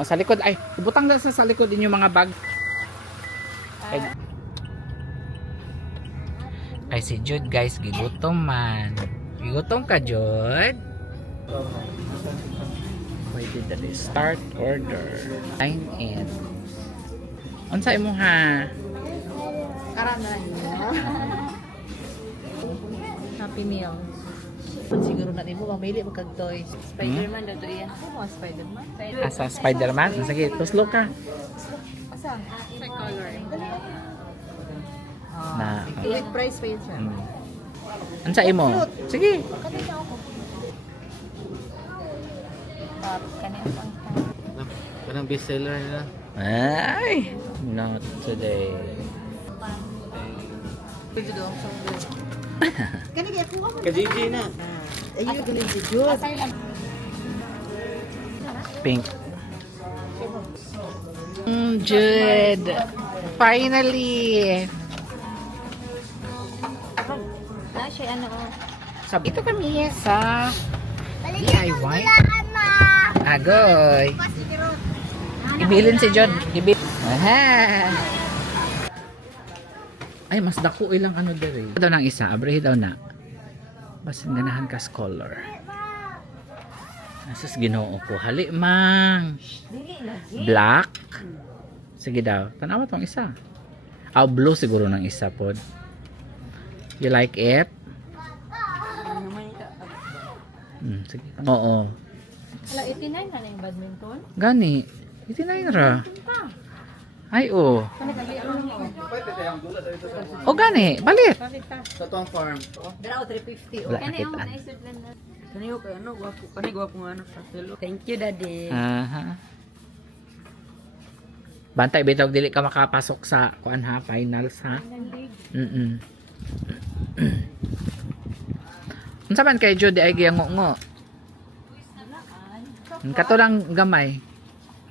O, sa likod. Ay, ibutang na sa likod inyong mga bag. Ay, si Jude guys, gigutom man. Gigutom ka, Jude? Pwede dali. Start order. Sign in. Unsa imo ha? Karangan Happy Meal. Siguro na mo mamili mo kag toys. Spider-Man daw to iya. Ano Spider-Man? Asa Spider-Man? Sige, tuslo ka. Asa? Sa color. Na. Like price pa yun siya. Unsa imo? Sige. Kanina ako. Kanina pang Parang bestseller nila. Ay, not today. Pwede daw sa kanina ako ako. Ka-JJ na. Ayun yung galing si Jude. Pink. Jude. Finally. Na siya ano. Sabi ito kami sa DIY. Agoy. Ibilin si John. Aha. Ay, mas dako ilang ano dere. Daw ng isa, abre daw na. Basin ganahan ka scholar. Asus Ginoo ko. Hali mang. Black. Sige daw. Tanawa tong isa. Blue siguro ng isa pod. You like it? Sige. Oo. Wala 89 na yung badminton. Gani. 89 ra. Ay, oh. O gani, balit. Sa tuwang farm. Dara 350. Wala nakitaan. Kaniyo kay ano gwapo. Kani gwapo nga ano sa telo. Thank you daddy. Aha. Bantay bitaw dili ka makapasok sa kuan ha, finals ha. Unsa man kay Jude ay giyango-ngo? Katulang gamay.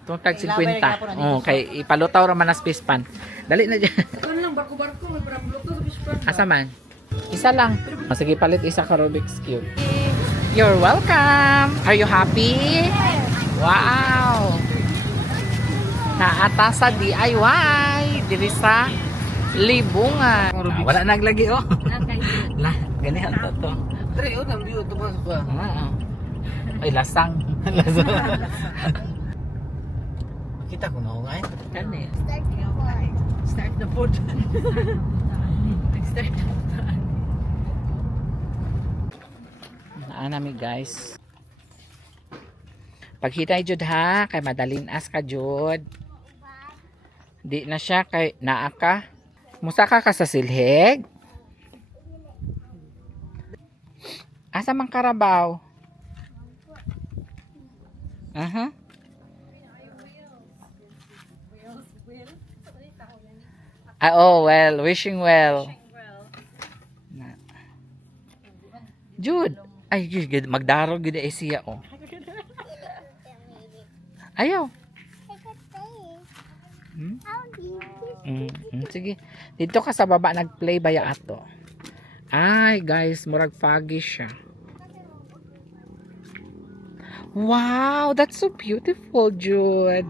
Itong tag 50. Oh, kay ipalutaw ra man as pispan. Dali na dyan. Ano lang barko-barko may para bluetooth bispan. Asa man? Isa lang. Oh, sige, palit isa ka Rubik's Cube. You're welcome. Are you happy? Wow. Naata sa DIY. Diri sa Libungan. Wala naglagi oh. La, ganihan to to. Tre, oh, nang biyo. Tumas ba? Ay, lasang. Lasang. Kita ko na ako ngayon. Kani. Start the food. Start the food. Naanami guys. Paghitay jud ha, kay madalin as ka jud. Di na siya kay naa ka. Musaka ka sa silhig. Asa man karabaw? Aha. Oh, well, wishing well. Jude. Ay, magdarog gid ay siya oh. Ayaw. Sige. Dito ka sa baba nagplay baya ato. Ay, guys, murag foggy siya. Wow, that's so beautiful, Jude.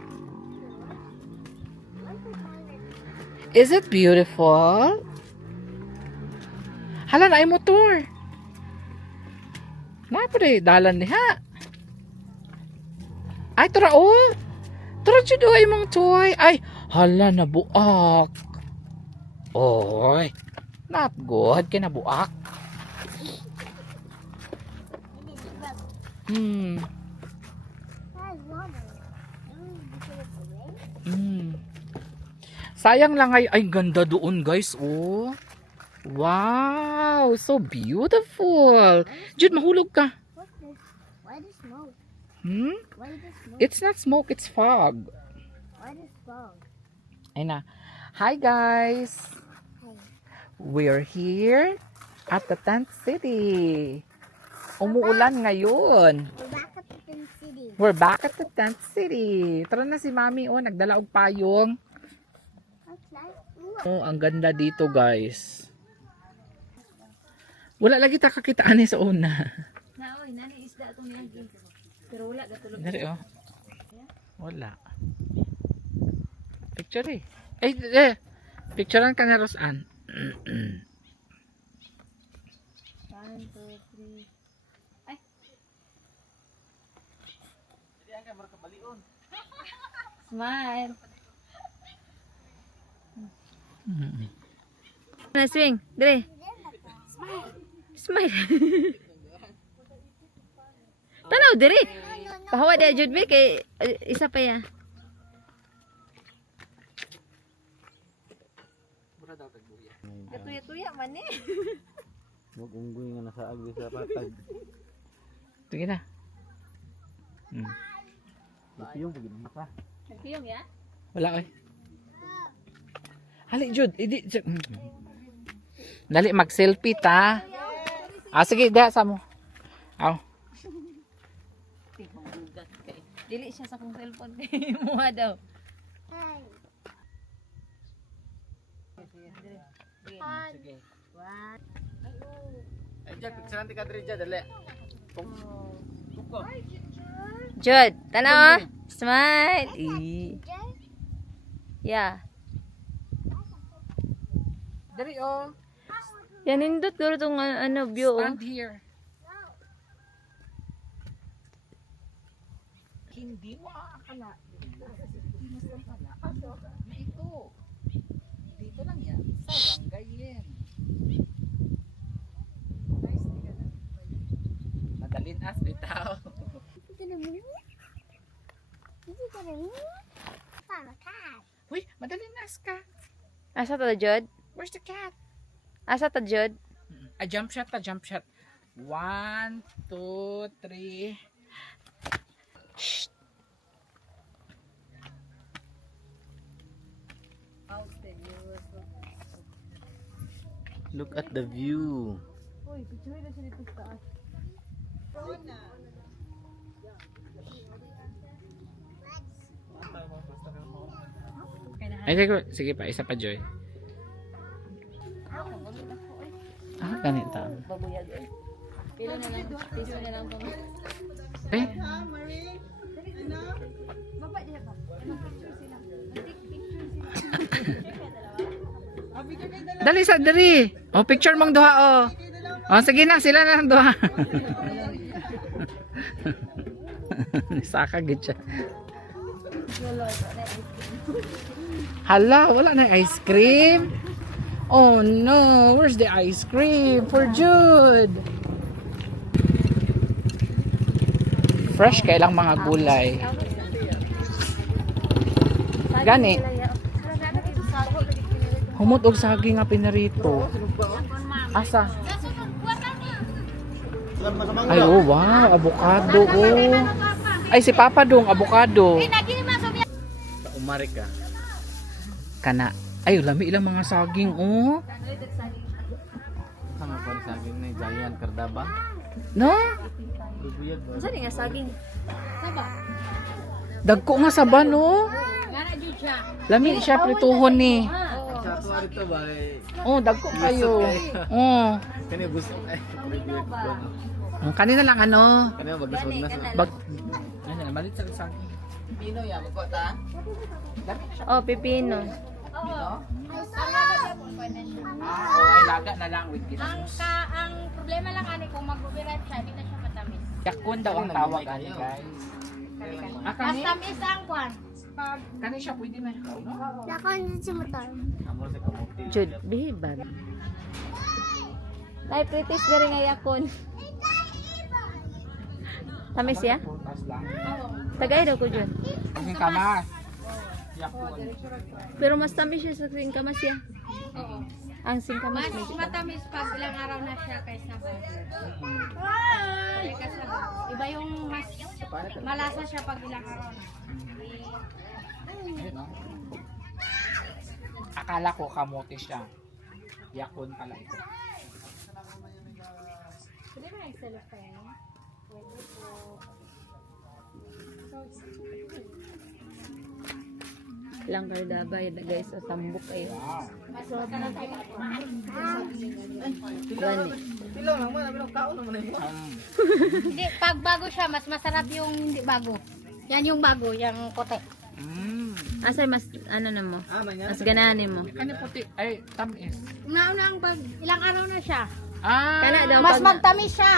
Is it beautiful? Hala na ay motor. Napre, dalan niya. Ay, tara oh. Tara Jude, ay mong toy. Ay, hala na buak. Oy. Not good, kinabuak. Sayang lang ay ganda doon guys oh. Wow, so beautiful. Jude, mahulog ka. Why the smoke? Why the smoke? It's not smoke, it's fog. Why the fog? Ay na. Hi guys. We're here at the tent city. Umuulan ngayon. We're back at the Tin City. We're back at the tent city. Tara na si Mami oh, nagdala og payong. What's that? Oh, ang ganda dito guys. Wala lagi ta kakitaan ni sa una. Naoy, nani isda atong lagi. Pero wala gatulog. Dari oh. Wala. Picture eh. Picturean ka na Rosan. 1, 2, 3. Ay. Smile. Na swing. Dire. Smile. Tanaw dire. Pahawa di jud be kay isa pa ya. Tuya-tuya man eh. Mag-unggoy nga nasa agli sa patag. Sige na. Ito yung pagiging pa. Kiyong ya? Wala eh. Hali Jud, dali mag-selfie ta. Sige, diha sa mo. Aw. Dili siya sa kong cellphone kay muha daw. Sige. Ay, Jack, picture natin ka dali, dali. Tuko. Jud, tanaw. Smile. Yeah. Dali oh. Yan nindot guro tong ano view. Stand here. Hindi mo aakala. Dito. Dito lang yan. Sa barangay yan. Nice. Madalin as bitaw. Uy, madalin as ka. Asa to Jud? Where's the cat? Asa to Jud? A jump shot, a jump shot. 1, 2, 3. Shh. Look at the view. Uy, picture na siya dito sa taas. Ay, sige pa, isa pa Joy. Ganito. Babuyag eh. Pila na lang, piso na lang kami. Eh, Baba diha ba? dali sa dali. Oh, picture mong duha oh. Oh, sige na, sila na lang duha. Saka gid siya. Hala, wala na ice cream. Oh no, where's the ice cream for Jude? Fresh kailang mga gulay. Gani. Humot og saging nga pinarito. Asa? Ay, oh wow, avocado oh. Ay, si Papa dong, avocado. Umari ka. Kana. Ay, lami ilang mga saging oh. Sama pa sa akin na giant kardaba. No? Bubuyag ba? Saan nga saging? Saba? Dagko nga saban oh. Gana jud siya. Lami siya prituhon ni. Sa tuwa rito ba? Oh, dagko kayo. Oh. Kani gusto ay. Kanina lang ano. Kani magnas. Bag ano, malit sa saging. Pino ya, magkota. Oh, pipino. Oh, ay laga na lang with ginamos. Ang problema lang ani kung mag-overripe siya, hindi na siya matamis. Yakun daw ang tawag ani guys. Mas Kani? tamis ang kwan. Pag Kani siya pwede na ikaw, no? Amor sa kamuti. Jud, bihiban. Nay, pritis diri nga yakon. Tamis ya? Prutas lang. Tagay daw ko Jud. Ang kamas. Yakun. Pero mas tamis siya sa singkamas ya. Ang singkamas mas medyo. matamis pag ilang araw na siya kaysa bago. Kasi iba yung mas malasa siya pag ilang araw na. Ayun, no? Akala ko kamote siya. Yakun pala ito. Pwede ba yung cellophane? Pwede po. Lang kardabay na guys sa tambok ay. Wow. Gani. Pilo lang mo, kaon naman mo. Hindi, pag bago siya, mas masarap yung hindi bago. Yan yung bago, yung puti. Asay mas ano na mo? manyan. Mas gananin mo. Kanya puti. Ay, tamis. Una-una ang pag ilang araw na siya. Kana daw Mas pag magtamis siya.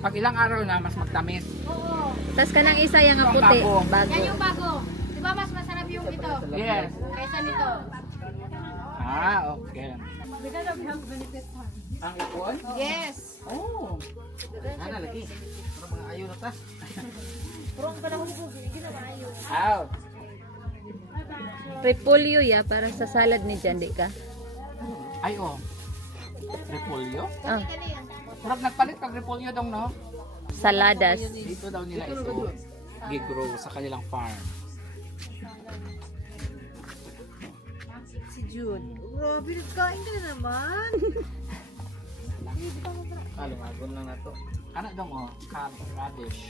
Pag ilang araw na, mas magtamis. Oo. tas kanang isa yang nga puti, Bago. bago. Yan yung bago. Di ba mas masarap yung ito? Yes. Kaysa nito. Okay. Ang ipon? Yes. Oh. Ana lagi. Pero mga ayo na ta. Out. Repolyo ya para sa salad ni Jan, di ka? Ay, oh. Repolyo? Oh, Sarap nagpalit kag repolyo dong, no? saladas. Dito daw nila ito. Gigrow sa kanilang farm. Si Jude. Grabe, nagkain ka na naman. Kalumagon lang na to. Ano dong, oh? Radish.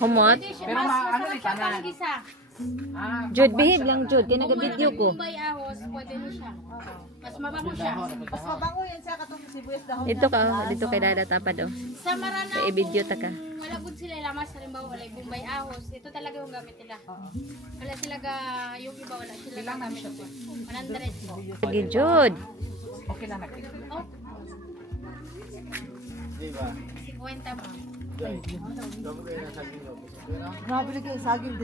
Humot. Pero ano ni tanan? Gisa. Jude, behave lang Jude. Kaya nag-video ko. Bombay ahos, pwede mo siya. Mas mabango siya. Dito ka, dito kay Dada Tapad oh. Sa Maranao, Kaya i-video ta ka. wala good sila lamas. Halimbawa, wala yung Bombay ahos. Ito talaga yung gamit nila. Wala sila yung iba, wala sila gamit. 100 po. Sige Jude. Okay na nakita. Oh, Di ba? 50 mo. Double kayo na saging.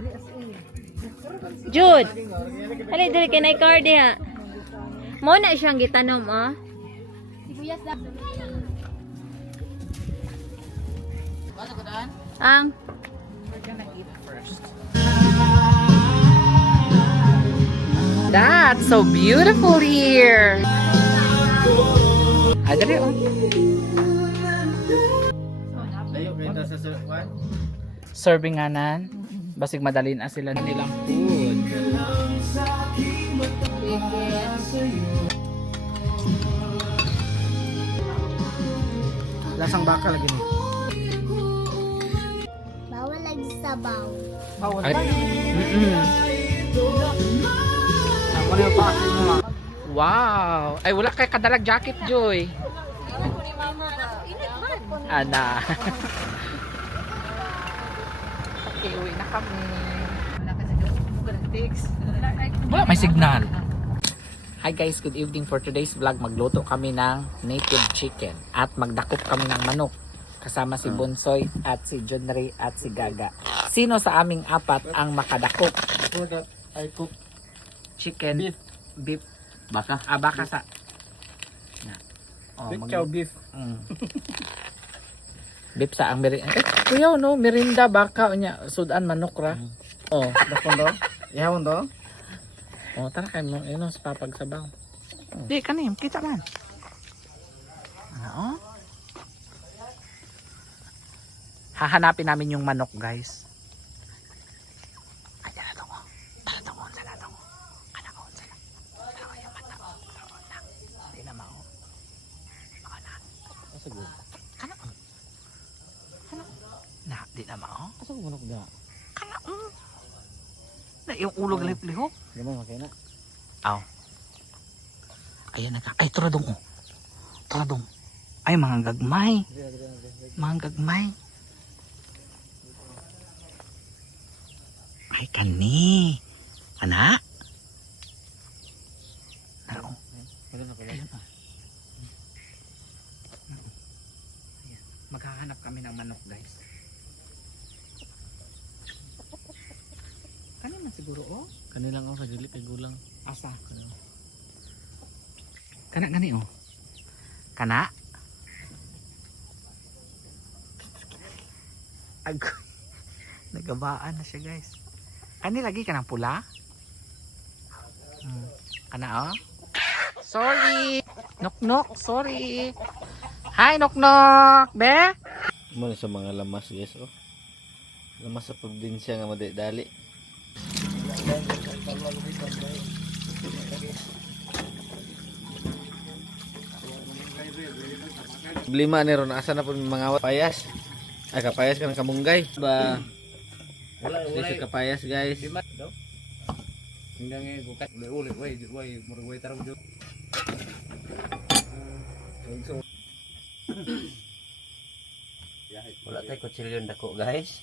Jude. Hali dili kay nay card ha. Mo na siyang gitanom oh. Sibuyas lang. Basta ko daan? Ang We're gonna eat first. That's so beautiful here. Ay, dali, oh. Layo kayo ta sa one. Serving anan. Basig madalin na sila nilang food. Lasang baka lagi ni. Bawal lagi sabaw. Ay, Ako na yung paakin mo ha. wow. Ay, wala kay kadalag jacket, Joy. Ana. Okay, uwi na kami. Wala, may signal. Hi guys, good evening for today's vlog. Magluto kami ng native chicken at magdakop kami ng manok. Kasama si Bonsoy at si Junri at si Gaga. Sino sa aming apat ang makadakop? For that, I cook Chicken, beef, baka. baka sa... Oh, Big chow beef. Beef sa ang merinda. Eh, kuya, no, merinda, baka, niya, sudan, manok ra. Oh, Dakon do? Ihawon do? oh, tara kayo mo, yun, sa papagsabaw. Di, kanim, kita man. Ano? Hahanapin namin yung manok, guys. Ay, tara tungo. Tara tungo, sala tungo. Kana ko, sala. Tara yung mata ko. Tara na. Hindi na mao. Baka na. Kana ko. Kana. Na, di na mao. Asa ko manok da? Kana. Na, yung ulog lip-lihok. Gamay makina. Aw. Ayan na ka. Ay, turadong oh. Turadong. Ay, mga gagmay. Mga gagmay. Ay, kani. Ana? Ano? Ayun oh. Ayan. Maghahanap kami ng manok, guys. Kani man siguro oh. Kanilang ako sa gili kay gulang. Asa? Kana gani oh. Kana? Ag nagabaan na siya guys. Kani lagi ka ng pula? Kana oh. Sorry. Nok nok, sorry. Hi nok nok, be. Mo sa mga lamas guys oh. Lamas sa probinsya nga madali. Problema ni ron asa na po mga payas. Ay kapayas kan kamunggay. Ba. Wala kapayas guys. Hinggang bukas ulit way murag tarong jud. Wala tay kutsilyo dako guys.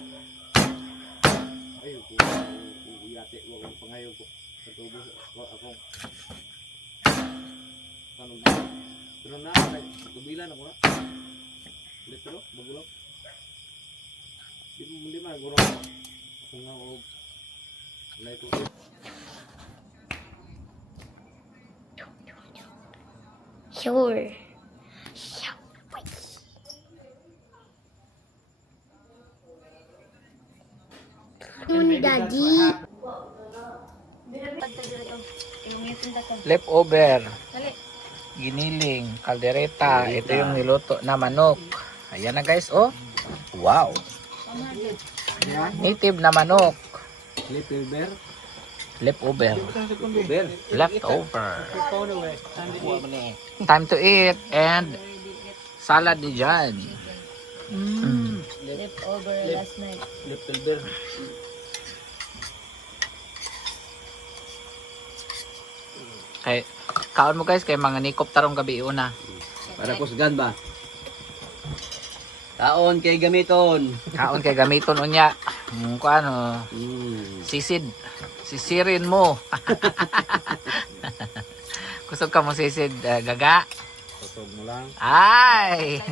Di ko pangayo ko. Katubo ako. Tanong na. Pero na, tubilan ako na. Ulit pero, bagulok. Di man, guro ako. Ako nga o. Wala ko. Sure. Daddy. Leftover, Dali. giniling, kaldereta. Ito yung niluto na manok. Ayan na guys, oh. Wow. Native na manok. Little bear. Leftover. Bear. Leftover. Time to eat and salad ni Jan. Leftover last night. Little bear. Kay kaon mo guys kay mga nikop tarong gabi una. Para kusgan ba? Taon kay gamiton. Kaon kay gamiton unya. Kung ano, sisid. Sisirin mo. Kusog ka mo sisid, gaga. Kusog mo lang. Ay.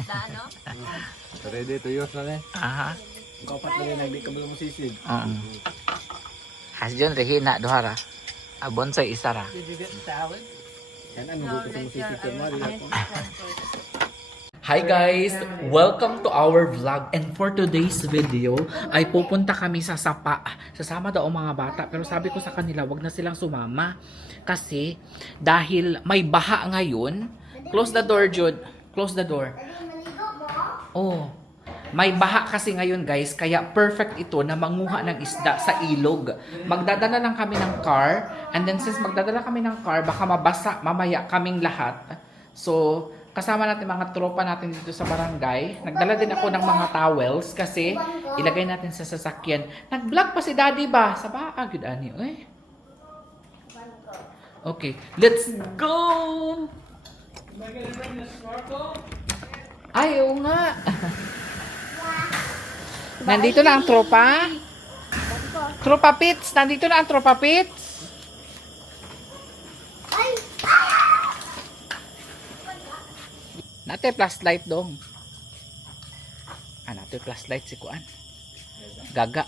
Ready to use na eh. Aha. Kapat na rin nagdi ka mo sisid. Hasjon rehina duhara. Bonsai isara. Yan ano mo mo sisid ko mo. Hi guys! Welcome to our vlog, and for today's video ay pupunta kami sa Sapa. Sasama daw ang mga bata, pero sabi ko sa kanila wag na silang sumama kasi dahil may baha ngayon. Close the door, Jude. Close the door. Oh, may baha kasi ngayon guys, kaya perfect ito na manguha ng isda sa ilog. Magdadala lang kami ng car, and then since magdadala kami ng car, baka mabasa mamaya kaming lahat. So, kasama natin mga tropa natin dito sa barangay. Nagdala din ako ng mga towels kasi ilagay natin sa sasakyan. Nag-vlog pa si Daddy ba? Sa baka, good ani. Okay, let's go! Ay, oo nga. Nandito na ang tropa. Tropa Pits. Nandito na ang tropa Pits. Nate flashlight dong. Nate flashlight si Kuan. Gaga.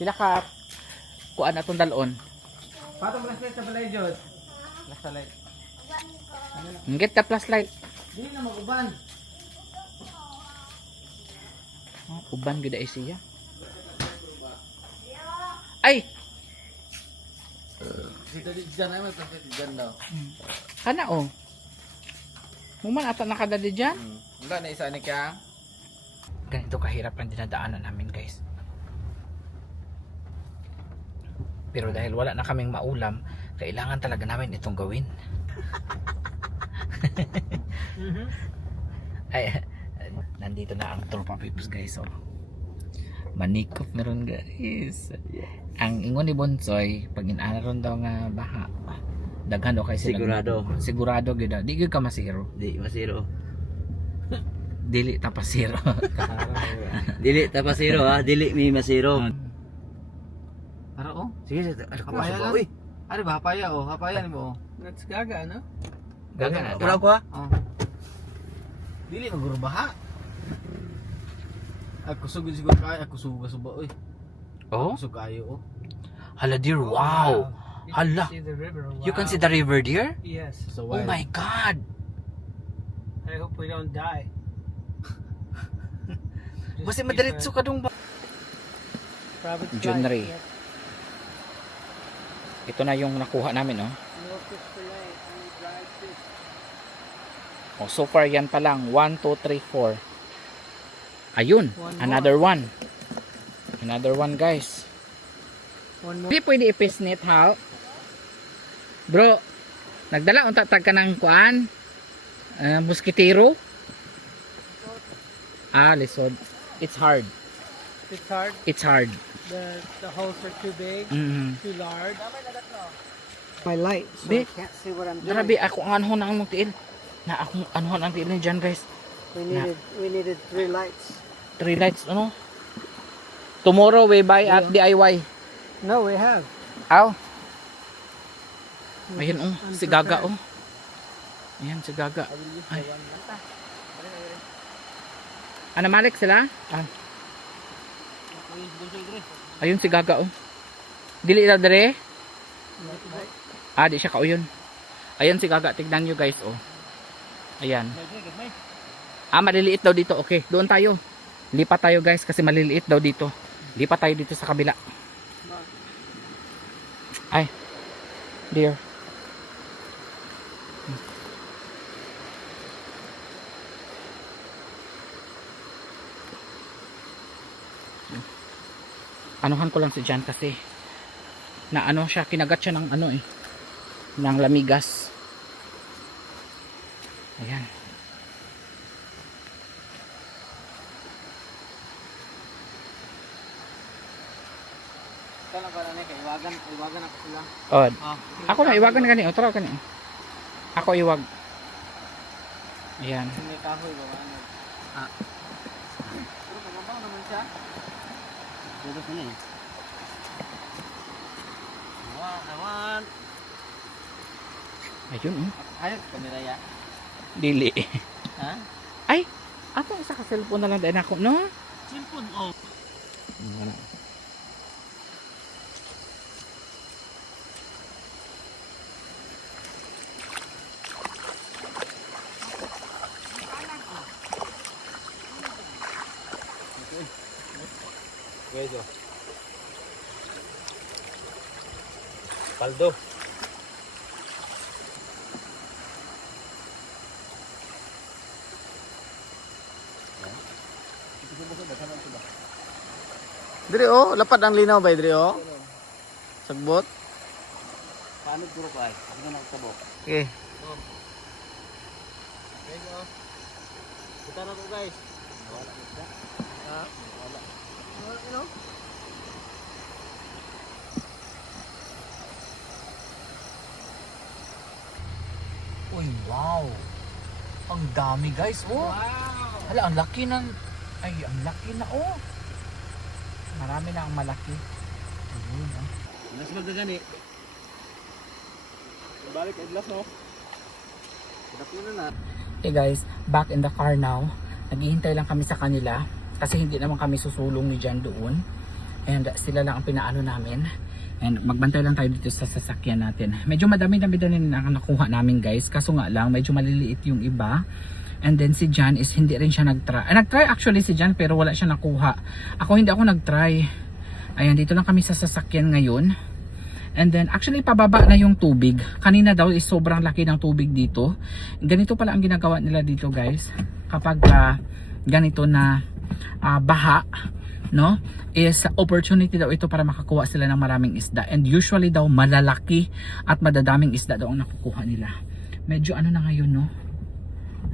Pila ka Kuan atong dalon. Patong flashlight sa balay jud. Flashlight. Ngit ka flashlight. Dili na maguban. Uban gud ay siya. Ay, Dito di dyan ay may flashlight dyan daw. kana oh. Muman ata nakadali dyan. Wala na isa ni ka. Ganito kahirap ang dinadaanan namin guys. Pero dahil wala na kaming maulam, kailangan talaga namin itong gawin. Ay, nandito na ang tropa pips guys. Oh. Manikop meron guys. Ang ingon ni Bonsoy, pag inaron daw nga baha, daghan daw kay sila. Sigurado gyud. Di gyud ka masiro. Di masiro. Dili ta pasiro. Dili tapasiro ha, dili mi masiro. Para oh. Sige, Kapaya lang. Uy, Ano ba? Hapaya oh. Hapaya ni mo. that's gaga no? Gaga na. Wala ko ha. Dili maguro baha. Ako sugod siguro kaya. Ako sugod suba. Uy. Oh? Sugod kayo oh. Hala dear, wow. Hala. You can see the river dear? Yes. So Oh my god. I hope we don't die. Basta madiretso ka dong ba? Probably June Ray. Ito na yung nakuha namin oh. Oh, so far yan pa lang. 1, 2, 3, 4. Ayun. Another one. Another one guys. One more. Hindi pwede ipisnit how? Bro, nagdala unta tag ka ng kuan? Muskitero? Lisod. It's hard. It's hard. It's hard. The holes are too big, Mhm. too large. My light, so Be, I can't see what I'm doing. Grabe, ako ang anhon ang tiil. Na akong anhon ang tiil ni John guys. We needed 3 lights. 3 lights, ano? Tomorrow we buy at DIY. No, we have. Aw. Ayun oh, si Gaga oh. Ayan si Gaga. Ay. Ano malik sila? Ah. Ayun si Gaga oh. Dili na dire? Ah, di siya kauyon. Ayan si Gaga, tignan nyo guys oh. Ayan. Ah, maliliit daw dito. Okay, doon tayo. Lipat tayo guys kasi maliliit daw dito. Lipat tayo dito sa kabila. Ay. Dear. Anuhan ko lang si Jan kasi na ano siya, kinagat siya ng ano eh, ng lamigas. Ayan. Kala ko na kay iwagan ako sila. Oh. Ako na iwagan gani, o tara kani. Ako iwag. Ayan. May kahoy ba ano? Pero mababaw naman siya. Dito ko na eh. Awan. Ayun oh. Ayun, kamera ya. Dili. Ha? Ay, ako isa ka cellphone na lang din ako, no? Cellphone oh. Guys, oh. Paldo. Diri oh, lapad ang linaw ba diri oh? Sagbot. Paano puro pa ay? Ano na tabok? Okay. Guys, oh. Kita na ko guys. Wala siya. Ha? Wala. Wala. Uy, wow. Ang dami guys, oh. Wow. Hala, ang laki ng, ay, ang laki na, oh. Marami na ang malaki. Ayun, oh. Mas magagani. Balik adlas no. Dapat na. Hey guys, back in the car now. Naghihintay lang kami sa kanila kasi hindi naman kami susulong ni Jan doon. And sila lang ang pinaano namin. And magbantay lang tayo dito sa sasakyan natin. Medyo madami-dami din ang nakuha namin guys. Kaso nga lang, medyo maliliit yung iba. And then si Jan is hindi rin siya nag-try. Nag-try actually si Jan pero wala siya nakuha. Hindi ako nag-try. Ayan, dito lang kami sa sasakyan ngayon. And then actually pababa na yung tubig. Kanina daw is sobrang laki ng tubig dito. Ganito pala ang ginagawa nila dito guys. Kapag ganito na baha, no, is opportunity daw ito para makakuha sila ng maraming isda. And usually daw malalaki at madadaming isda daw ang nakukuha nila. Medyo ano na ngayon, no.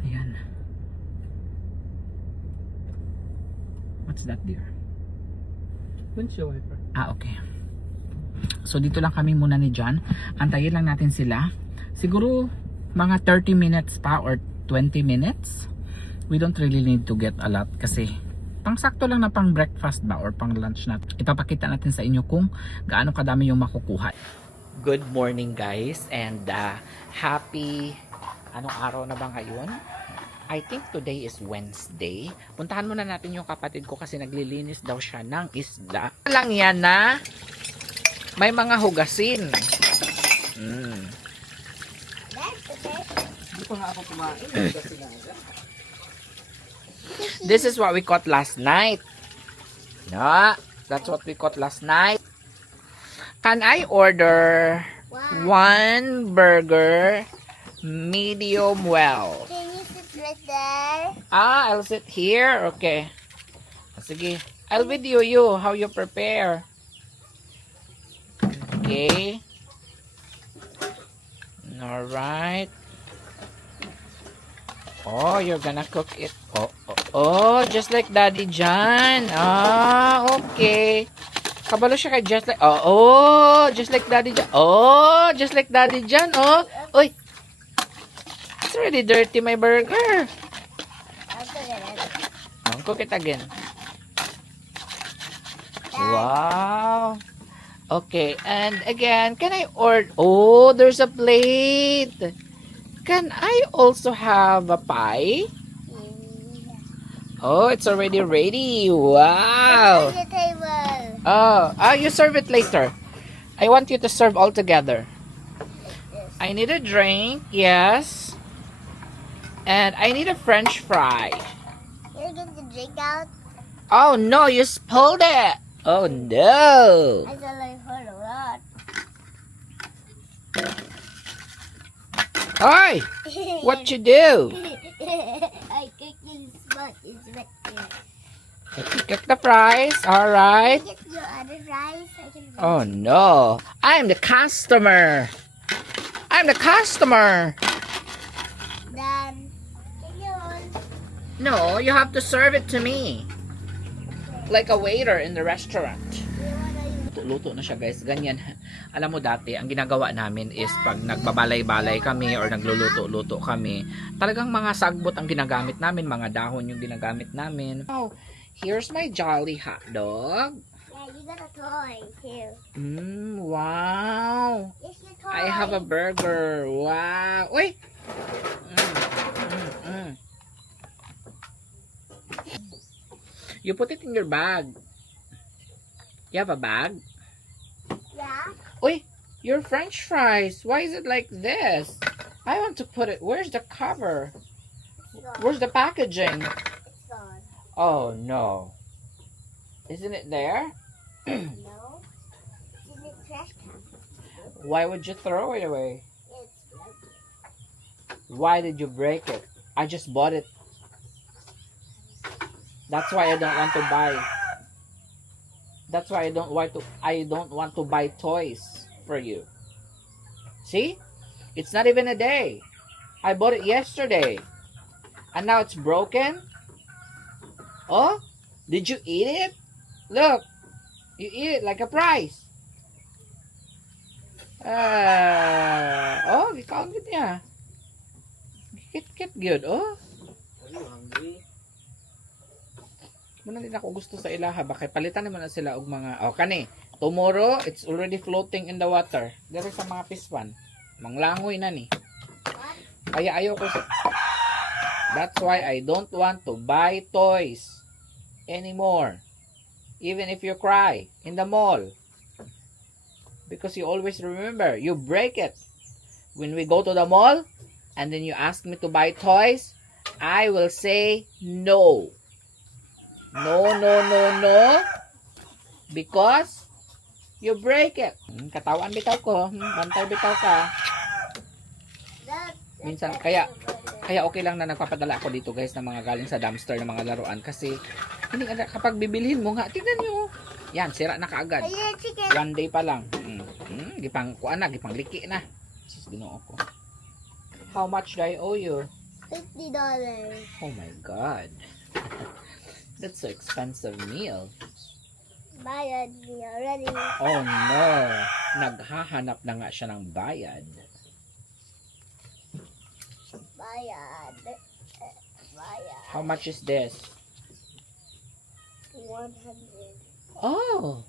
Ayan. What's that dear? Windshield wiper. Okay. So dito lang kami muna ni John. Antayin lang natin sila. Siguro mga 30 minutes pa or 20 minutes. We don't really need to get a lot kasi pang sakto lang na pang breakfast ba or pang lunch natin. Ipapakita natin sa inyo kung gaano kadami yung makukuha. Good morning guys and happy anong araw na ba ngayon? I think today is Wednesday. Puntahan muna natin yung kapatid ko kasi naglilinis daw siya ng isda. Lang yan na may mga hugasin. Hindi pa nga ako kumain. This is what we caught last night. No, that's what we caught last night. Can I order one burger, medium well? Can you sit right there? I'll sit here. Okay. Sige. I'll video you how you prepare. Okay. Alright. Oh, you're gonna cook it. Oh, just like Daddy John. Okay. Kabalo siya kay just like, just like Daddy John. Oh, just like Daddy John. Oh, oy. It's already dirty, my burger. Cook it again. Wow. Okay, and again, can I order? Oh, there's a plate. Can I also have a pie? Oh, it's already ready. Wow. The table. Oh, you serve it later. I want you to serve all together. I need a drink, yes. And I need a French fry. You get the drink out. Oh no, you spilled it. Oh no. I thought I heard a lot. Hi, what you do? I cooked this spot. It's right there. You cook the fries, all right. Get your other rice. I can. Oh no, I'm the customer. I'm the customer. Then. Ayun. No, you have to serve it to me. Like a waiter in the restaurant. Luto na siya guys, ganyan. Alam mo dati, ang ginagawa namin is pag nagbabalay-balay kami or nagluluto-luto kami, talagang mga sagbot ang ginagamit namin, mga dahon yung ginagamit namin. Oh, here's my jolly hot dog. Yeah, you got a toy too. Wow. Yes, your toy. I have a burger. Wow. Uy! You put it in your bag. You have a bag? Yeah. Uy, your French fries. Why is it like this? I want to put it. Where's the cover? Where's the packaging? It's gone. Oh no. Isn't it there? No. It's in the trash can. Why would you throw it away? It's like Why did you break it? I just bought it. That's why I don't want to buy. That's why I don't want to buy toys for you. See? It's not even a day. I bought it yesterday. And now it's broken? Oh? Did you eat it? Look. You eat it like a prize. Oh, gikaon gid niya. Kit good, oh. Are you hungry? Muna din ako gusto sa ilaha, bakit palitan naman na sila og mga kani. Tomorrow, it's already floating in the water. Dere sa mga pispan. Manglangoy na ni. Kaya ayaw ko That's why I don't want to buy toys anymore. Even if you cry in the mall. Because you always remember, you break it. When we go to the mall, and then you ask me to buy toys, I will say no. No, no, no, no. Because you break it. Katawan bitaw ko. Bantay bitaw ka. that. Minsan, kaya okay lang na nagpapadala ako dito guys ng mga galing sa dumpster ng mga laruan. Kasi, hindi kapag bibilhin mo nga, tignan nyo. Yan, sira na kaagad. Ayun, chicken. One day pa lang. Gipang kuan na, gipang liki na. Sus, ginoo ko. How much do I owe you? $50. Oh my God. That's so expensive meal. Bayad me already. Oh no. Naghahanap na nga siya ng bayad. Bayad. Bayad. How much is this? 100. Oh.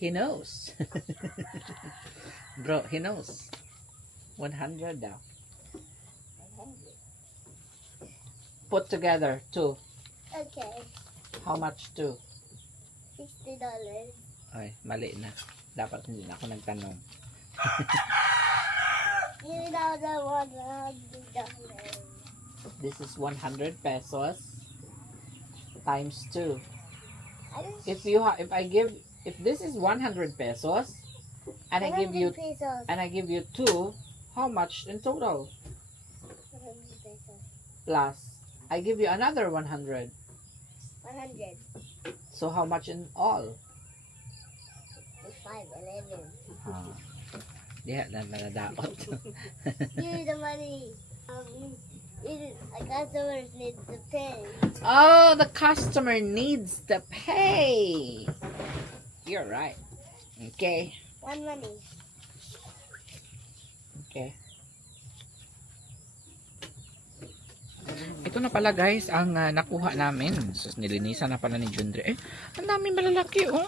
He knows. Bro, he knows. 100 daw. Put together, two. Okay. How much two? $60. Ay, mali na. Dapat hindi na ako nagtanong. You know the $100. This is 100 pesos times 2. If this is 100 pesos and I give you 2, how much in total? 100 pesos. Plus I give you another 100. 100. So how much in all? 511. Yeah, nanadaot. Give the money. A customer needs to pay. Oh, the customer needs to pay. You're right. Okay. One money. Okay. Ito na pala guys ang nakuha namin. So, nilinisan na pala ni Jundre. Ang dami malalaki oh.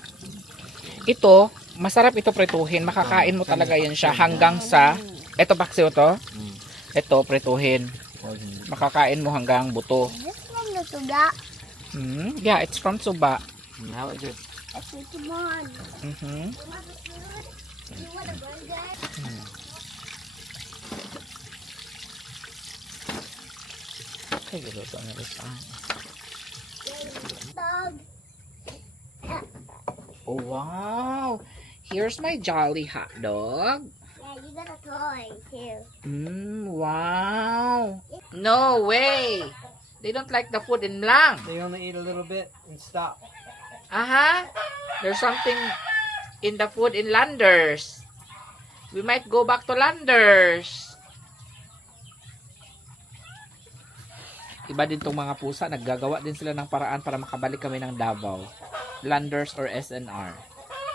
Ito, masarap ito prituhin. Makakain mo talaga yan siya hanggang sa, ito paksiw to. Ito, prituhin. Makakain mo hanggang buto. This from the suga. Yeah, it's from Suba. How is it? That's what you want. Mhm. You want a burger? Okay, luto na rin pa. Dog. Oh, wow. Here's my jolly hot dog. Yeah, you got a toy too. Wow. No way. They don't like the food in Mlang. They only eat a little bit and stop. There's something in the food in Landers. We might go back to Landers. Iba din tong mga pusa. Naggagawa din sila ng paraan para makabalik kami ng Davao. Landers or SNR.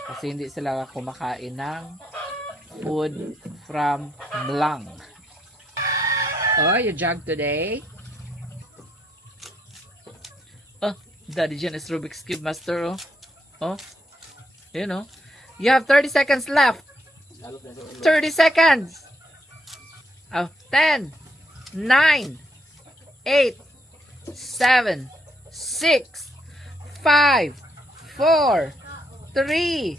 Kasi hindi sila kumakain ng food from Mlang. Oh, you jogged today? Oh, Daddy Jen is Rubik's Cube Master. Oh, you know. You have 30 seconds left. 30 seconds. Oh, 10, 9, 8, 7, 6, 5, 4, 3,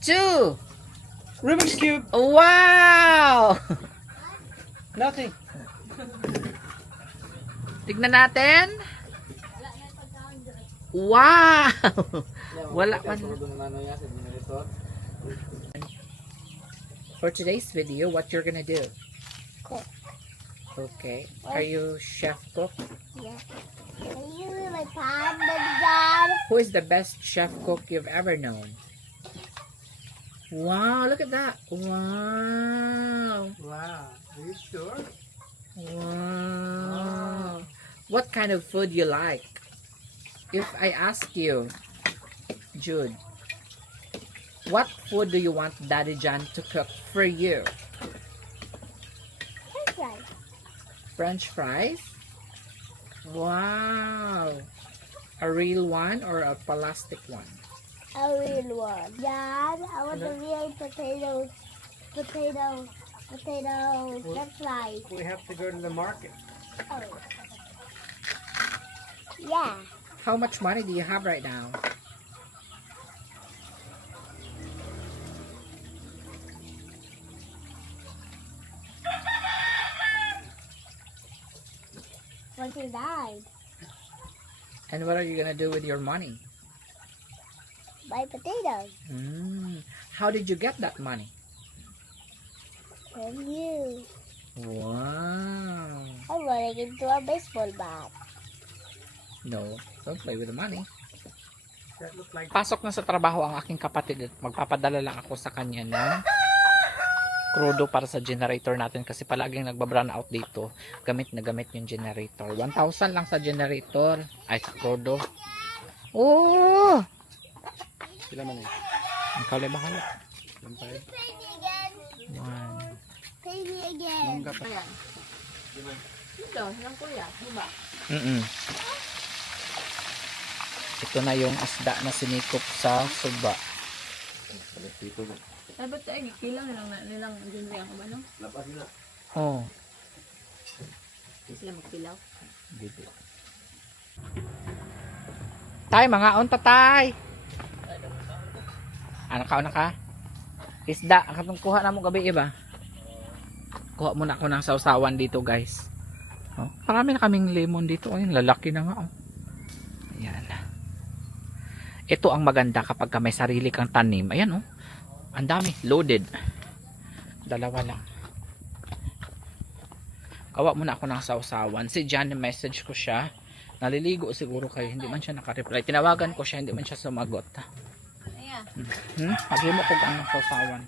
2. Rubik's Cube! Wow! Nothing. Tignan natin. Wow! Wala man. For today's video, what you're gonna do? Cook. Okay. Are you chef cook? Yeah. Can you use my pan, baby dad? Who is the best chef cook you've ever known? Wow, look at that. Wow. Wow. Are you sure? Wow. What kind of food you like? If I ask you, Jude, what food do you want Daddy John to cook for you? French fries. French fries? Wow. A real one or a plastic one? A real one. Dad, I want a real potato French fries. We have to go to the market. Oh. Yeah. How much money do you have right now? Once he died, And what are you gonna do with your money? buy potatoes How did you get that money? from you. Wow. I'm running into a baseball bat. No, don't play with the money. That looked like Pasok na sa trabaho ang aking kapatid at magpapadala lang ako sa kanya ng krudo para sa generator natin kasi palaging nagbabrown out dito. Gamit na gamit yung generator. 1,000 lang sa generator. Ay, sa krudo. Oh! Sila man eh. Ang kalay bahala. Lampay. Pay me again. One. Pay me again. Mangga pa. Ito, silang kuya. Diba? Ito na yung isda na sinikop sa suba. Ay, ba't ay, kilang nilang genre ang ano? Lapas na. Oh. Hindi sila magpilaw. Bibi. Tay, mga on tatay. Ano ka? Isda. Katong kuha na mo gabi iba. Kuha muna ako ng sausawan dito guys. Oh, marami na kaming lemon dito. Ayun, lalaki na nga. Oh. Ayan. Ito ang maganda kapag may sarili kang tanim. Ayan oh. Ang dami. Loaded. Dalawa lang. Kawa muna ako ng sausawan. Si John, message ko siya. Naliligo siguro kayo. Hindi man siya nakareply. Tinawagan ko siya. Hindi man siya sumagot. Ayan. Hagi mo ko ang sausawan.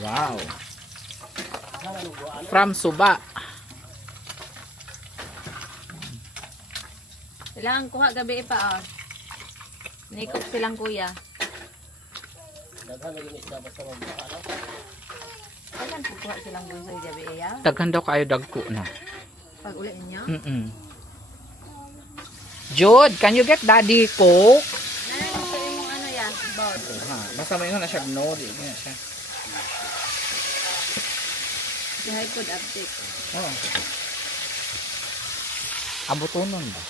Wow. From Suba. Kailangan kuha gabi pa, oh. Nikop silang kuya. Kailan kuha silang bunsoy gabi, ya? Daghan daw kayo dagko na. Pag ulit ninyo? Jude, can you get Daddy Coke? Nanay, Yeah, both. Ha, basta may na siya no, di na siya. Si high food update. Oh. Abotonon ba?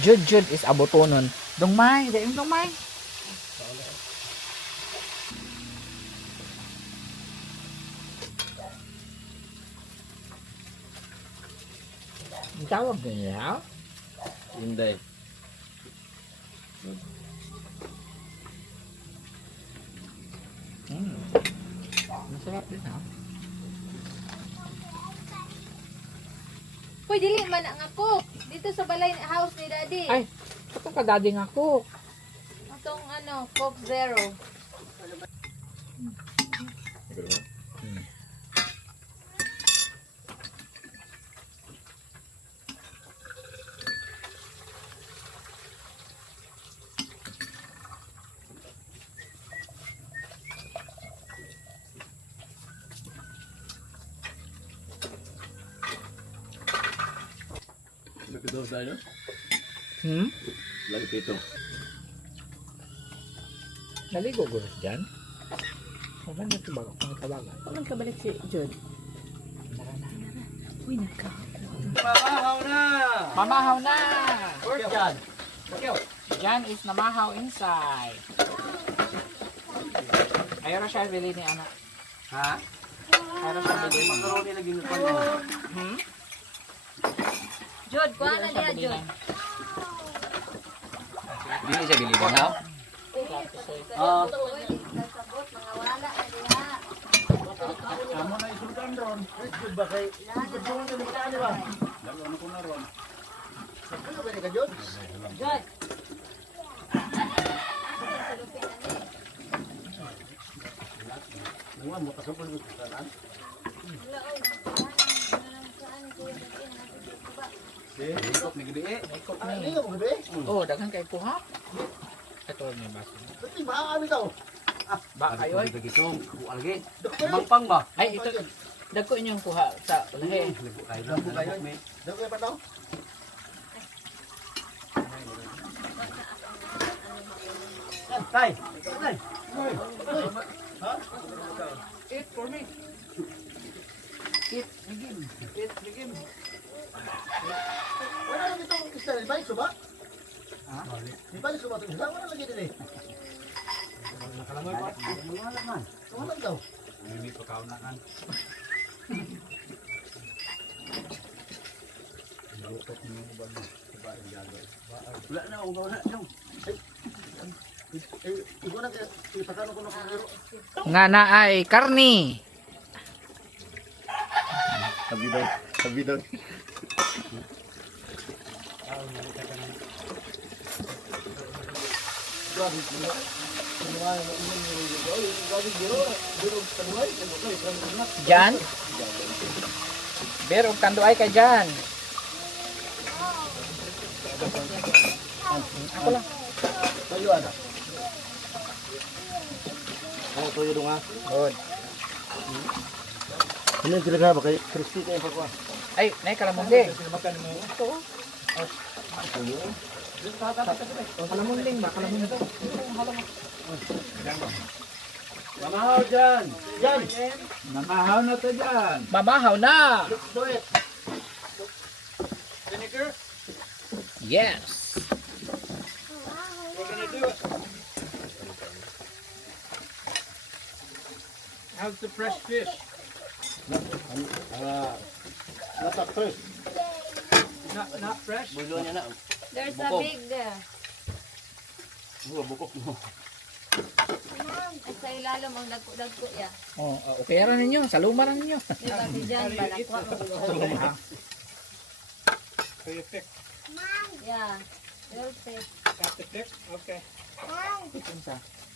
Jud is abotonon. Dungmay, dayon dungmay. Ang tawag niya? Inday. Masarap din ha. Uy, dili man ang ako. Dito sa balay house ni Daddy. Ay, katong kadading ako. Itong Coke Zero. Lagi daw tayo. Lagi pito. Naligo gulos dyan. Saan na ito bago? Kung itabagan. Paman ka balik si Jud? Uy, nagka. Mamahaw na! Mamahaw na! Where's John? Jan is namahaw inside. Ayaw siya bili ni anak. Ha? Ayaw siya bili ni Makaroni lagi na pala. Jud, kuha na niya, Jud. Dili siya bili ba? Ah. Nasabot, mga wala na diha. Amo na isultan ron. Good ba kay? Good ba kay magkano ba? Lalo ano ko na ron. Ano ba ni ka Jud? Jud. Mo mo ta sa pulong sultan. Ikot ni gidi eh. Oh, daghan kay kuha. Ito may baso. Dati ba ami daw? Ba kayo ay? Gitong, algi. Mangpang ba? Ay ito dagko inyong kuha sa lahi. Dago kayo. Dago pa daw? Tay. Tay. Ha? Eat for me. Eat, begin. Eat, begin. Wala lagi itong isda. Di ba yung suba? Ha? Di ba yung suba itong isda? Wala lagi din eh. Nakalamay pa. Wala man. Wala daw. Hindi pa kao na kan. Wala na. Wala na. Igo na kaya. Ipakano ko na kung Nga na ay karni. Kabidon. Kabidon. Jan? Pero kando ay kay Jan. Ako lang. Tayo ada. Ano tayo dong ha? Good. Ano yung talaga ba kay crispy kayo pa ko? Ay, nay kalamundi. Kalamunding ba? Kalamunding. Mamahaw dyan! Dyan! Namahaw na to dyan. Mamahaw na. Do it! Vinegar? Yes. We're gonna do it. How's the fresh fish? Natak first. Not fresh? Bulo niya na. There's a big Bukok mo. ay sa ilalim ang dagko-dagko ya. Oh, okay ra ninyo. Salumaran ninyo. Di ba si Jan balakwa mo. So you pick. Yeah. Perfect. Got the pick? Okay.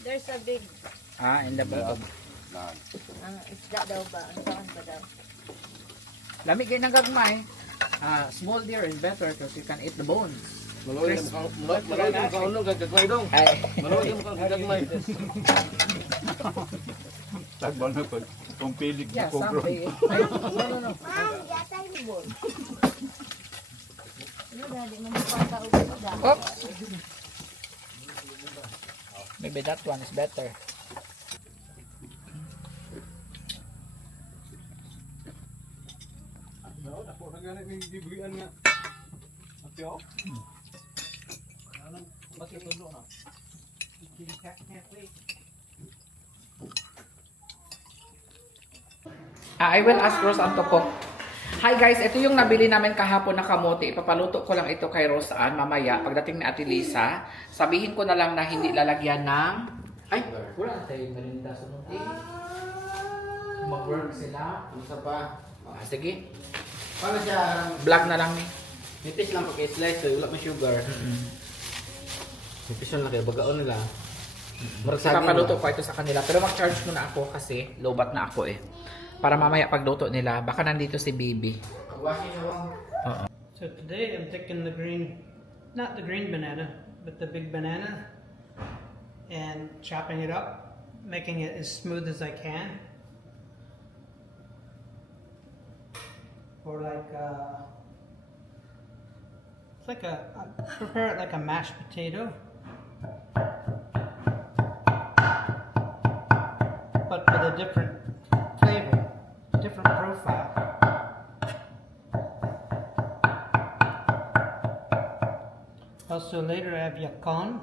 There's a big In the bottom. ang isda daw ba? Ang saan ba daw? Lamig kayo ng gagmay. Small deer is better because you can eat the bones. Maloy yung kaunog gagagmay dong. Ay. Maloy yung gagagmay. Tagbal na ko. Kung pilig Yeah, someday. Ay, no. Ano dali mo mapatao ba? Oh. Maybe that one is better. No, dako na ganit may gibuhian nga. Apyo. Bakit tulo na? I will ask Rose to cook. Hi guys, ito yung nabili namin kahapon na kamote. Ipapaluto ko lang ito kay Roseanne mamaya. Pagdating ni Ate Lisa, sabihin ko na lang na hindi lalagyan ng... Ay, wala na tayo merinda sunod eh. Mag-work sila. Isa pa. Sige, Paano siya? vlog na lang ni. Nipis lang pagka-slice, so wala may sugar. Nipis lang kayo, bagaon nila. Ipapaluto ko ito sa kanila. Pero mag-charge muna ako kasi lobat na ako eh. Para mamaya pagluto nila, baka nandito si Bibi. So today I'm taking the green, not the green banana, but the big banana, and chopping it up, making it as smooth as I can. Or like, it's like I prepare it like a mashed potato. But with a different flavor, different profile. Also later I have yakon.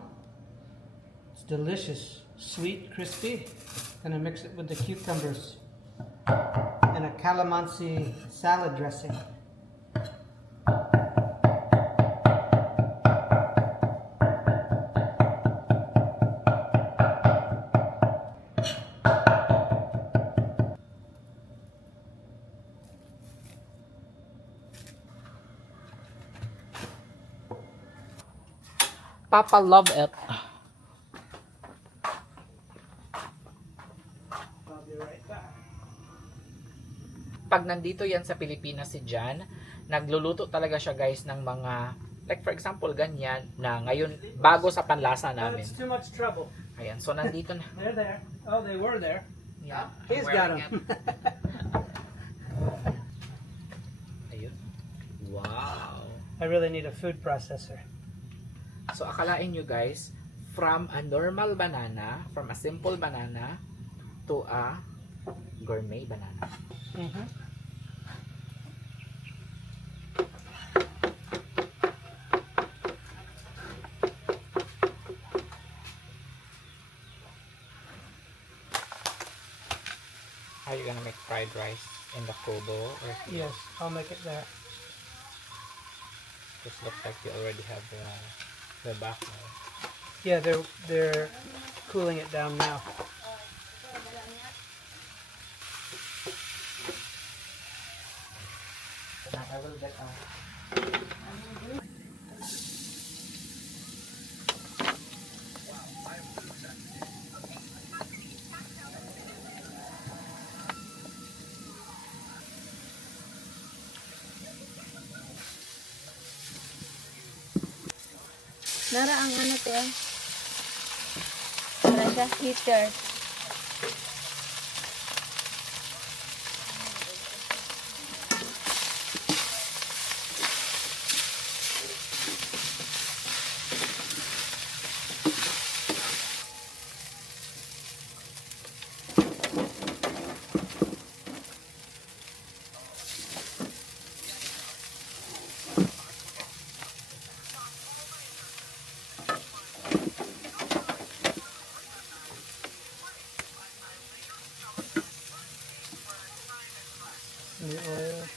It's delicious, sweet, crispy. Gonna mix it with the cucumbers and a calamansi salad dressing. Papa love it. I'll be right back. Pag nandito yan sa Pilipinas si Jan, nagluluto talaga siya guys ng mga, like for example ganyan, na ngayon bago sa panlasa Oh, namin. it's too much trouble. Ayan, so nandito na. They're there. Oh, they were there. Yeah, He's I'm got wearing them. it. Ayun. Wow. I really need a food processor. So akalain nyo guys, from a normal banana, from a simple banana, to a gourmet banana. Mm-hmm. Are you gonna make fried rice in the kobo? Or Yes, I'll make it there. just looks like you already have the back now. Yeah, they're cooling it down now. Now I will get Nara ang ano te. Nara siya heater. The oil.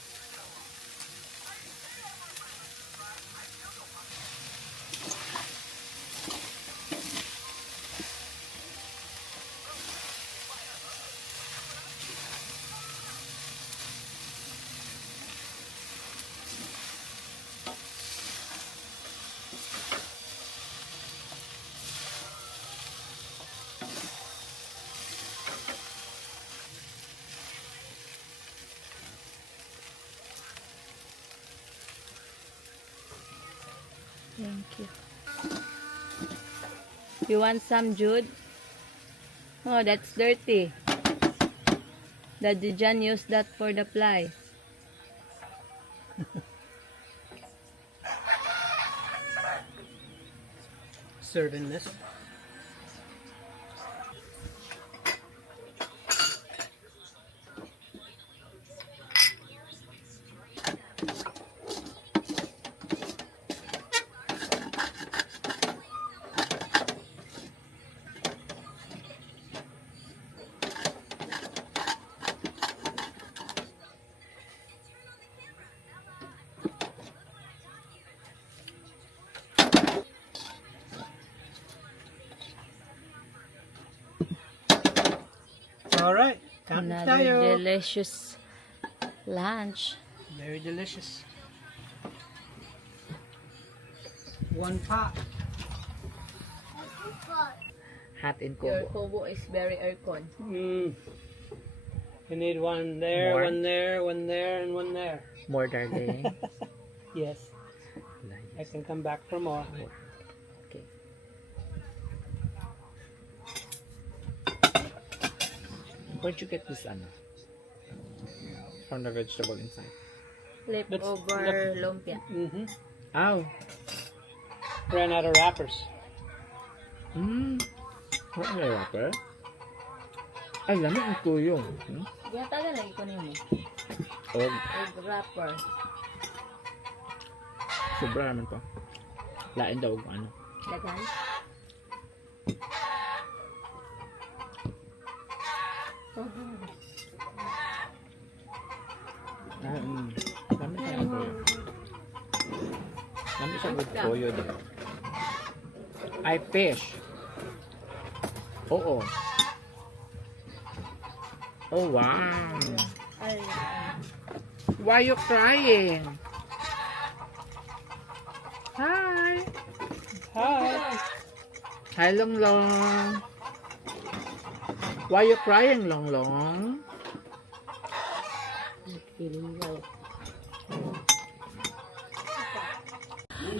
Thank you. You want some, Jude? Oh, that's dirty. Did Jan use that for the flies? Serving this. All right. Kain Another tayo. delicious lunch. Very delicious. One pot. Hot and Your cold. kobo is very aircon. You need one there, More? one there, one there, and one there. More darling. Yes. I can come back for more. Okay. Where'd you get this ano? From the vegetable inside. Leftover lumpia. Mm-hmm. Ow. Ran out of wrappers. What may wrapper? Ay, lamig ang tuyong. Gatagan lagi ko nimo. Oh, Egg wrapper. sobra naman to. Lain daw kung ano. Dagan. Lamig siya ang tuyo. Lamig siya ang tuyo din. Ay, fish. Oo. Oh, wow. Ay, Why you crying? Hi. Hi. Hi, Long Long. Why you crying, Long Long? feeling well.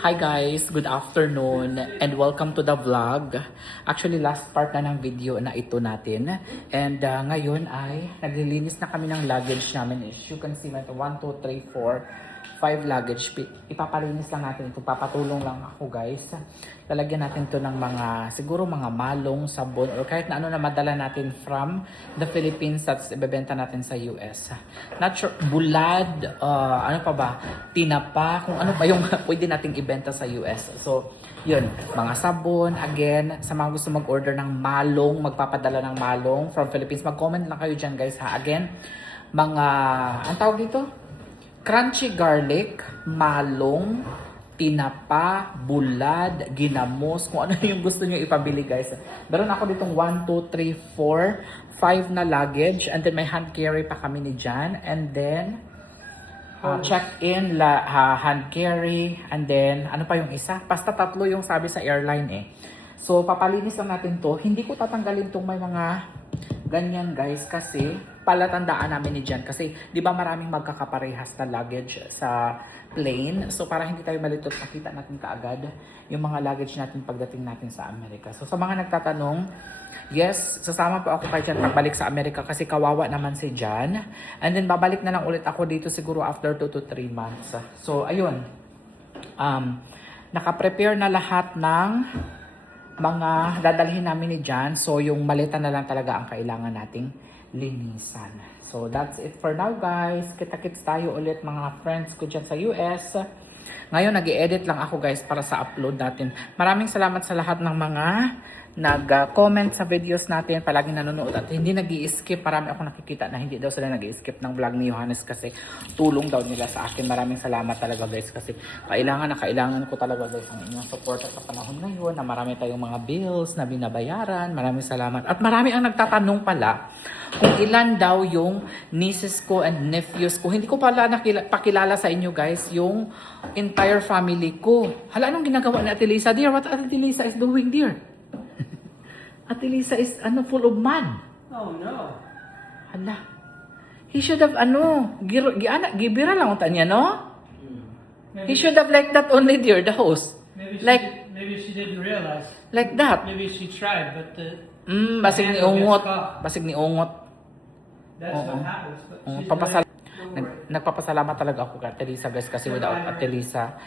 Hi guys, good afternoon and welcome to the vlog. Actually, last part na ng video na ito natin. And ngayon ay naglilinis na kami ng luggage namin. As you can see, 1, 2, 3, 4, 5 luggage. Ipapalinis lang natin ito. Papatulong lang ako guys. Lalagyan natin ito ng mga, siguro mga malong, sabon, or kahit na ano na madala natin from the Philippines at ibebenta natin sa US. Not sure, bulad, ano pa ba, tinapa, kung ano pa yung pwede nating ibenta sa US. So, yun, mga sabon, again, sa mga gusto mag-order ng malong, magpapadala ng malong from Philippines, mag-comment lang kayo dyan guys ha. Again, mga, ang tawag dito? Crunchy garlic, malong, tinapa, bulad, ginamos, kung ano yung gusto nyo ipabili guys. Meron ako ditong 1, 2, 3, 4, 5 na luggage, and then may hand carry pa kami ni Jan, and then check-in, hand carry, and then ano pa yung isa? Basta 3 yung sabi sa airline eh. So papalinis lang natin to. Hindi ko tatanggalin tong may mga ganyan guys kasi palatandaan namin ni Jan kasi di ba maraming magkakaparehas na luggage sa plane. So para hindi tayo malito, makita natin kaagad yung mga luggage natin pagdating natin sa Amerika. So sa mga nagtatanong, yes, sasama po ako kay Jan pagbalik sa Amerika kasi kawawa naman si Jan. And then babalik na lang ulit ako dito siguro after 2 to 3 months. So ayun, nakaprepare na lahat ng mga dadalhin namin ni Jan. So yung maleta na lang talaga ang kailangan nating linisan. So that's it for now guys. Kita-kits tayo ulit mga friends ko dyan sa US. Ngayon nag-i-edit lang ako guys para sa upload natin. Maraming salamat sa lahat ng mga nag-comment sa videos natin, palaging nanonood at hindi nag-i-skip. Marami ako nakikita na hindi daw sila nag-i-skip ng vlog ni Johannes kasi tulong daw nila sa akin. Maraming salamat talaga guys kasi kailangan ko talaga guys ang inyong support at sa panahon ngayon na marami tayong mga bills na binabayaran. Maraming salamat. At marami ang nagtatanong pala kung ilan daw yung nieces ko and nephews ko. Hindi ko pala pakilala sa inyo guys yung entire family ko. Hala, anong ginagawa ni Ate Lisa? Dear, what Ate Lisa is doing, dear? Ate Lisa is full of mud. Oh no. Hala. He should have gibira lang utan niya, no? He should have like that only dear, the host. Maybe she didn't realize. Like that. Maybe she tried, but Basig ni ungot. Basig ni ungot. that's what happens. But she's Nagpapasalamat talaga ako kay Ate Lisa guys kasi without Ate Lisa,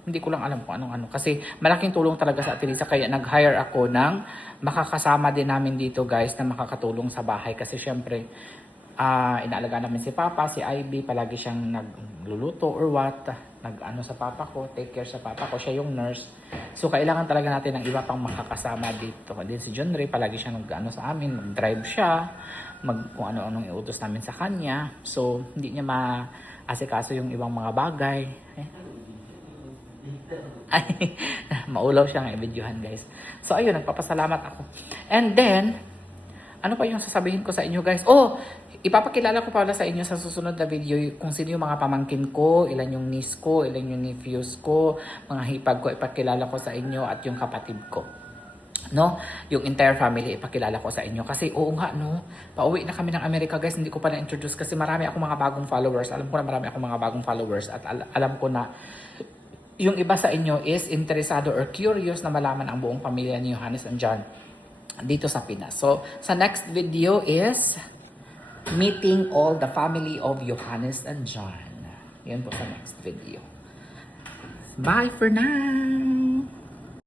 hindi ko lang alam kung anong kasi malaking tulong talaga sa Ate Lisa kaya nag-hire ako ng makakasama din namin dito guys na makakatulong sa bahay kasi syempre inaalagaan namin si Papa, si Ivy, palagi siyang nagluluto or what, nag-ano sa Papa ko, take care sa Papa ko, siya yung nurse. So kailangan talaga natin ng iba pang makakasama dito. Din si John Ray, palagi siyang nag-ano sa amin, mag-drive siya, kung ano-anong iutos namin sa kanya. So hindi niya maasikaso yung ibang mga bagay. Ay, maulaw siya ng i-videohan guys. So ayun, nagpapasalamat ako. And then, ano pa yung sasabihin ko sa inyo guys? Oh, ipapakilala ko pala sa inyo sa susunod na video kung sino yung mga pamangkin ko, ilan yung niece ko, ilan yung nephews ko, mga hipag ko, ipakilala ko sa inyo at yung kapatid ko. No? Yung entire family ipakilala ko sa inyo. Kasi oo nga no, pauwi na kami ng Amerika guys, hindi ko pa na-introduce kasi marami akong mga bagong followers. Alam ko na marami akong mga bagong followers at alam ko na yung iba sa inyo is interesado or curious na malaman ang buong pamilya ni Johannes and John dito sa Pinas. So, sa next video is meeting all the family of Johannes and John. Yan po sa next video. Bye for now!